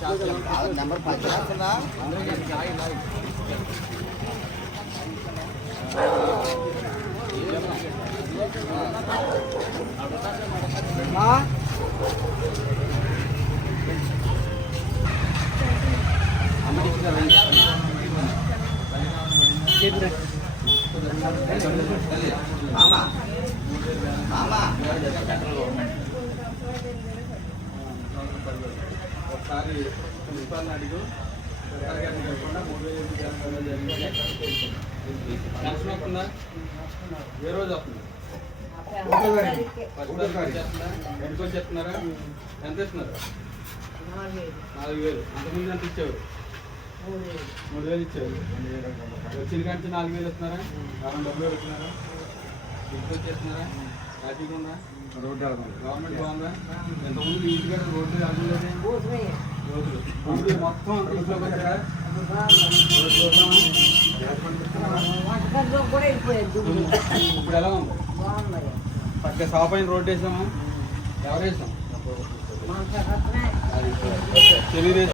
Number 10 రాస్తున్నా ఒకసారి ప్రిన్సిపాల్ని అడిగు గారిని కాకుండా 3,000 పెన్షన్ వస్తుందా? ఏ రోజు వస్తుంది? ఎందుకు చెప్తున్నారా? ఎంత ఇస్తున్నారు? 4,000. అంతకుముందు ఎంత ఇచ్చేవారు? 3,000 ఇచ్చేవారు. వచ్చిన కంటే 4,000 ఇస్తున్నారా? డబ్బులు ఇస్తున్నారా? ఇంటికి వచ్చేస్తున్నారా? హ్యాపీగా ఉందా? గవర్నమెంట్ బాగుందా? ఎంతమంది ఇంటికి రోడ్డు అవ్వలేదే రోజులు మొత్తం ఇంట్లోకి వచ్చారా? ఇప్పుడు ఎలా ఉంది? పక్క షాప్ అయిన రోడ్డు వేసామా? ఎవరు వేసాం? తెలుగుదేశం